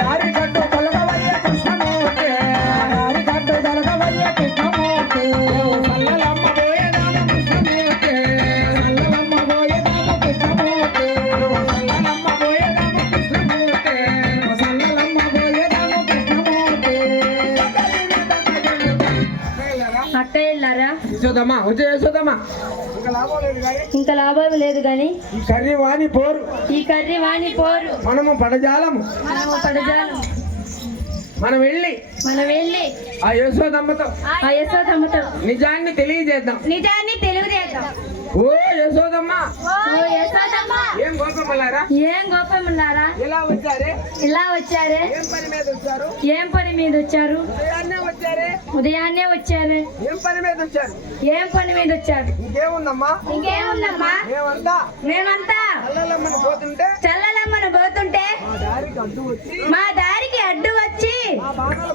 దారికి వచ్చనయ్య కృష్ణమూర్తి ఆ యశోదమ్మా వచ్చే యశోదమ్మా ఇంకా లాభం లేదు గాని ఈ కర్రీ వాణి పోరు. ఈ కర్రీ వాణి పోరు. మనము పడజాలము మనము మనం వెళ్ళి మనం వెళ్ళి ఆ యశోదమ్మతో ఆ యశోదమ్మతో నిజాన్ని తెలియజేద్దాం. నిజాన్ని తెలుగుదేద్దాం. ఓ యశోదమ్మ. ఏం గోపమల్లారా ఏం గోపమున్నారా ఎలా వచ్చారే? ఇలా వచ్చారే? ఏం పని మీద వచ్చారు? ఏం పని మీద వచ్చారు? ఉదయాన్నే వచ్చారే? ఉదయాన్నే వచ్చారు. ఏం పని మీద వచ్చారు? ఏం పని మీద వచ్చారు? ఇంకేముందమ్మా? ఇంకేముందమ్మా? మేమంతా. మేమంతా. అల్లలమ్మని పోతుంటే చల్లలమ్మను పోతుంటే మా దారికి అడ్డు వచ్చి మా బాణాలు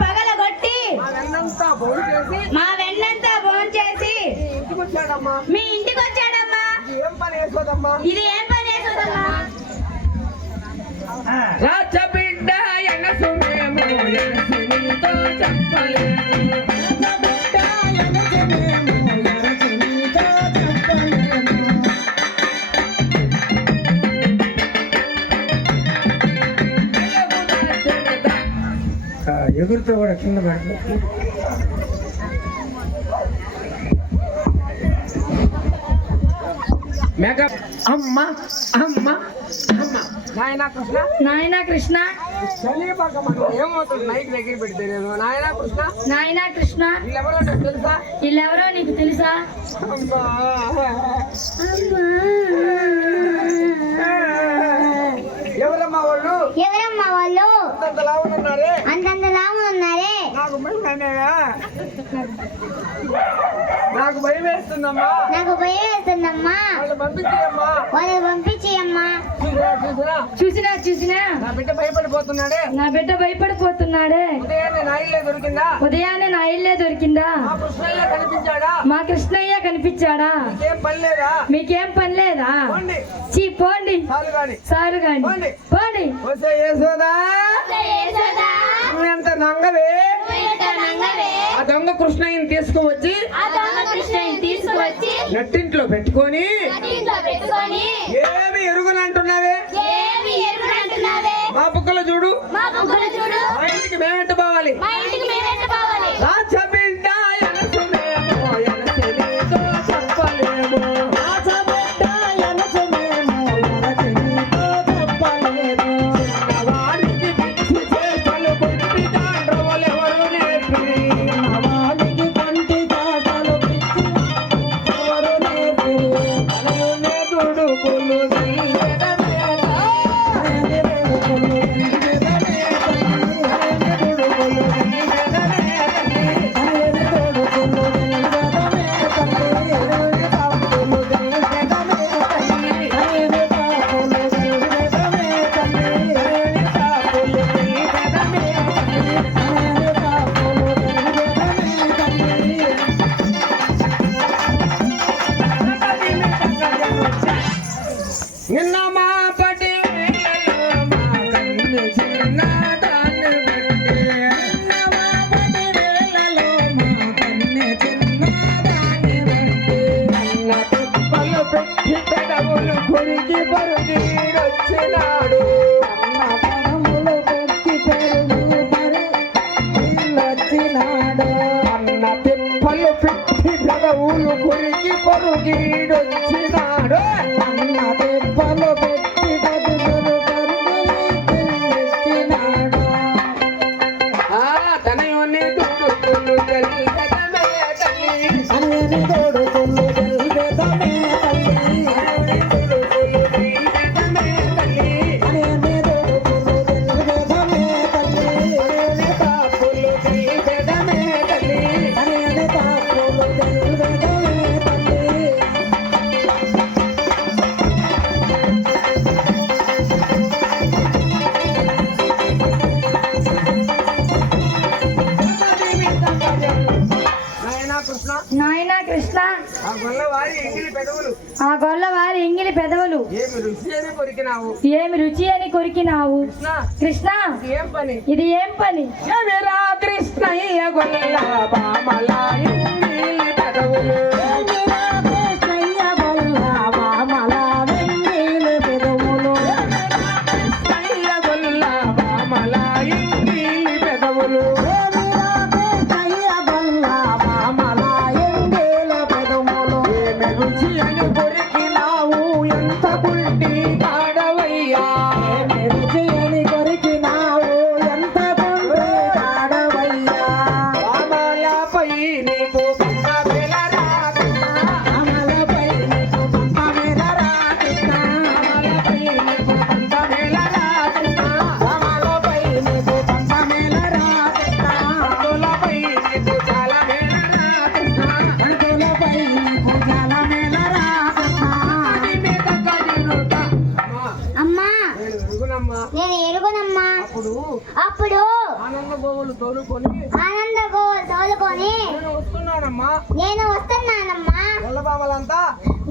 పగలగొట్టి మా వెన్నంతా చేసి మా వచ్చాడమ్మా? మీ ఇంటికి వచ్చాడమ్మా? ఇది ఏం పని వేసుకోదమ్మా ఇది ఏం పని వేస్తుందమ్మా రాజ బిడ్డ ఎనసు మేము ఎనసు నీతో చెప్పలేము ఎగురుతో కూడా కింద పడుతుంది మేకప్ అమ్మ అమ్మ అమ్మ. నాయన కృష్ణ? నాయనా కృష్ణ. ఏమవుతుంది? మైక్ దగ్గర పెడితే నాయన కృష్ణ? నాయనా కృష్ణ. వీళ్ళెవరో నాకు తెలుసా? వీళ్ళెవరో నీకు తెలుసా? అమ్మా. ఎవరమ్మా వాళ్ళు? ఎవరమ్మా వాళ్ళు? అంతంత లావునున్నారే నాకు భయం అనేగా నాకు భయం వేస్తుందమ్మా. నాకు భయం వేస్తుందమ్మా. వాళ్ళు పంపించేయమ్మా. వాళ్ళు పంపించేయమ్మా. చూసినా చూసినా చూసినా చూసినా. నా బిడ్డ భయపడిపోతున్నాడే. నా బిడ్డ భయపడిపోతున్నాడే. ఉదయాన్నే నా ఇల్లే దొరికిందా? ఉదయాన్నే నా ఇల్లే దొరికిందా? ఆ కృష్ణయ్య కనిపించాడా? మా కృష్ణయ్య కనిపించాడా? ఏం పని లేదా? మీకేం పని లేదా? పోండి. చీ పోండి. గాని. సారు గాని. పోండి. పోండి. వస్తే నంగవే. ఆ దొంగ కృష్ణయ్యని తీసుకువచ్చి నెట్టింట్లో పెట్టుకొని ఏమి పరుగీడొచ్చినాడు. అన్న తిప్పలు పెట్టి పెదవులు కొరికి పరుగీడొచ్చినాడు. నాయన కృష్ణ. ఆ గొల్లవారి ఎంగిలి ఎంగిలి పెదవులు. ఏమి రుచి అని కొరికినావు? కృష్ణ. ఏం పని? ఇది ఏం పని? కృష్ణ పెదవులు?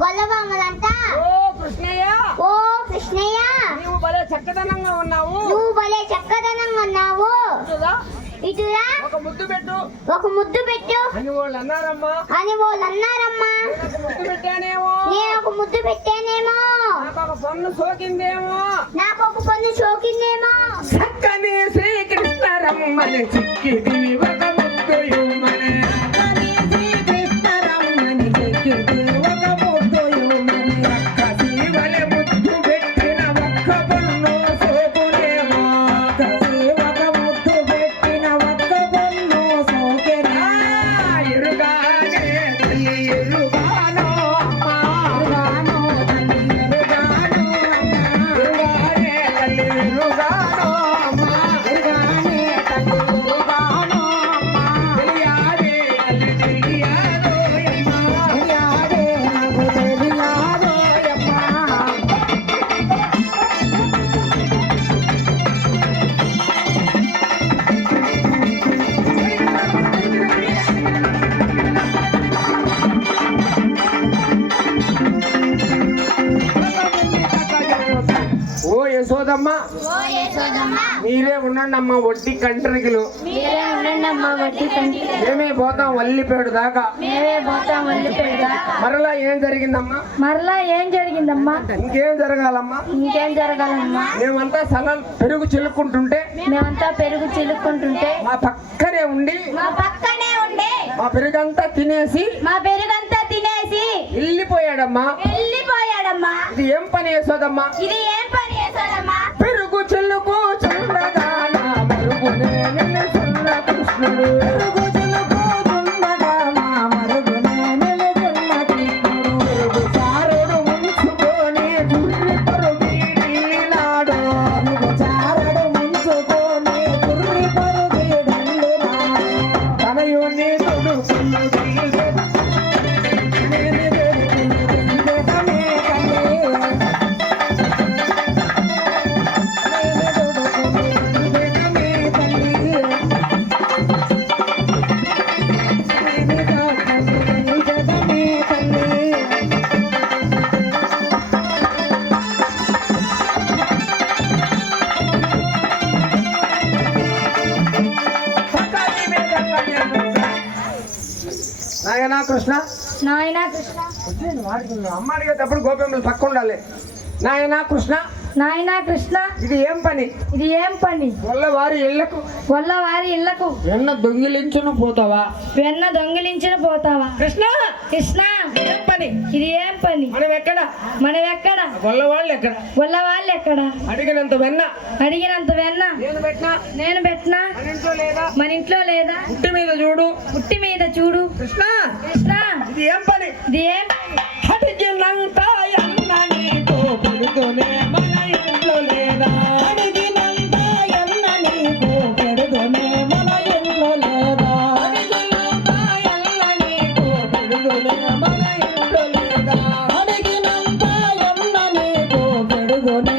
గొల్లబామ్మలంతా ఓ కృష్ణయ్య. ఓ కృష్ణయ్య. నీవు భలే చక్కదనంగా ఉన్నావు. నువ్వు భలే చక్కదనంగా ఉన్నావు. ఇటురా. ఒక ముద్దు పెట్టు. ఒక ముద్దు పెట్టు. అని వాళ్ళు అన్నారమ్మా. అని వాళ్ళు అన్నారమ్మా. నేను ఒక ముద్దు పెట్టానేమో. నేను ఒక ముద్దు పెట్టానేమో. నాకు ఒక పన్ను సోకిందేమో. నాకు ఒక పన్ను సోకిందేమో. చక్కని శ్రీకృష్ణ రమ్మని చిక్కిది ఒక ముద్దు యేసోదమ్మ మీరే ఉండండమ్మా వడ్డీ కంట్రికిలు. మీరే ఉండండి అమ్మా వడ్డీ తండ్రి మేమే పోతాం వల్లిపేడు దాకా. మరలా ఏం జరిగిందమ్మా? మరలా ఏం జరిగిందమ్మా ఇంకేం జరగాలమ్మా? ఇంకేం జరగాలమ్మా మేమంతా సలల్ పెరుగు చిలుక్కుంటుంటే మేమంతా పెరుగు చిలుక్కుంటుంటే మా పక్కనే ఉండి మా పక్కనే ఉండే మా పెరుగంతా తినేసి మా పెరుగంతా తినేసి వెళ్ళిపోయాడమ్మా. వెళ్ళిపోయాడమ్మా. ఇది ఏం పని యశోదమ్మా ఇది చెల్లుకు చుండగా నా మరుగునే నిలుచున్న కృష్ణుడు కృష్ణ? నాయనా కృష్ణ. అమ్మ అడిగేటప్పుడు పక్క ఉండాలి. నాయనా కృష్ణ? నాయనా కృష్ణ. ఇది ఏం పని? ఇది ఏం పని? వల్ల వారి ఇళ్ళకు. వల్ల వారి ఇళ్ళకు. ఎన్న దొంగిలించును పోతావా? వెన్న దొంగిలించిన పోతావా? కృష్ణ! కృష్ణ! పని? ఇది ఏం పని? మనం ఎక్కడ మనం ఎక్కడ వల్ల వాళ్ళు ఎక్కడ వల్ల వాళ్ళు ఎక్కడ అడిగినంత వెన్న? అడిగినంత వెన్న? నేను పెట్టినా? నేను పెట్టినా? మన ఇంట్లో లేదా? మన ఇంట్లో లేదా? పుట్టి మీద చూడు. పుట్టి మీద చూడు. కృష్ణ! కృష్ణ! ఇది ఏం పని? ఇది ఏం అడిగినంత ఎన్న నీకు పెడుతూనే మన ఇంట్లో Yo no.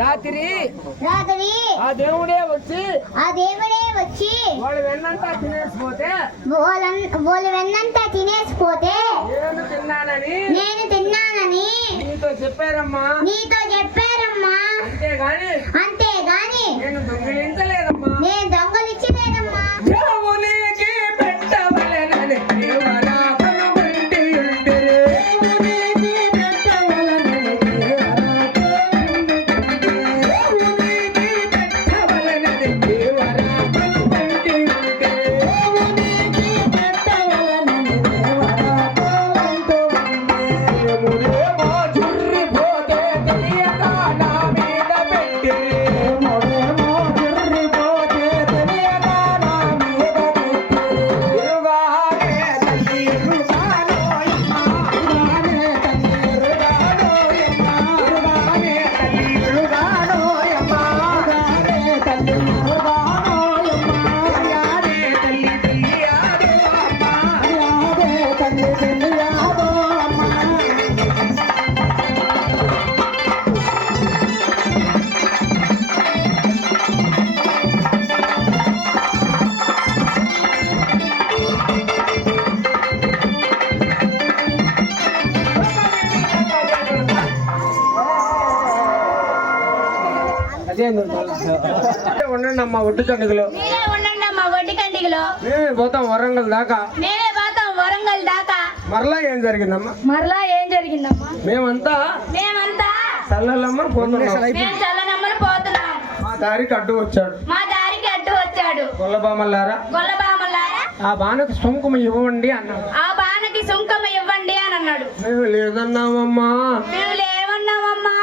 రాత్రి రాత్రి ఆ దేవుడే వచ్చి ఆ దేవుడే వచ్చి వాళ్ళు వెన్నంతా తినేసిపోతే వాళ్ళ- వెన్నంతా తినేసిపోతే నేను తిన్నానని నేను తిన్నానని నీతో చెప్పారమ్మా. నీతో చెప్పారమ్మా. అంతేగాని అంతేగాని నేను దొంగిలించలేదమ్మా. నేను దొంగలిచ్చలేదమ్మా ఉండండి అమ్మా ఒడ్డు కండుగలో. మీరే ఉండండి అమ్మా వడ్డీ కండిగలో. మేమే పోతాం వరంగల్ దాకా. మేమే పోతాం వరంగల్ దాకా. మరలా ఏం జరిగిందమ్మా? మరలా ఏం జరిగిందమ్మా? మేమంతా మేమంతా చల్లలమ్మ పోతున్నాం. మేము పోతున్నాం. మా దారికి అడ్డు వచ్చాడు. మా దారికి అడ్డు వచ్చాడు. గొల్లబామల్లారా? గొల్లబామలారా ఆ బాణకు సుంకుమ ఇవ్వండి అన్నాడు. ఆ బాణకి సుంకం ఇవ్వండి అని అన్నాడు. మేము లేదన్నామమ్మా. మేము లేవన్నామమ్మా.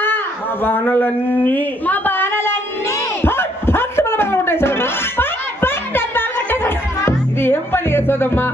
ఆ బాణలన్నీ మా బాణలన్నీ ఇది ఏం పని చేస్తుందమ్మా?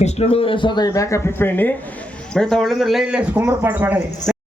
కృష్ణుడు యశోద బ్యాకప్ ఇప్పండి మిగతా వాళ్ళందరూ లైన్ లేసి కుమ్మరపాటు పడాలి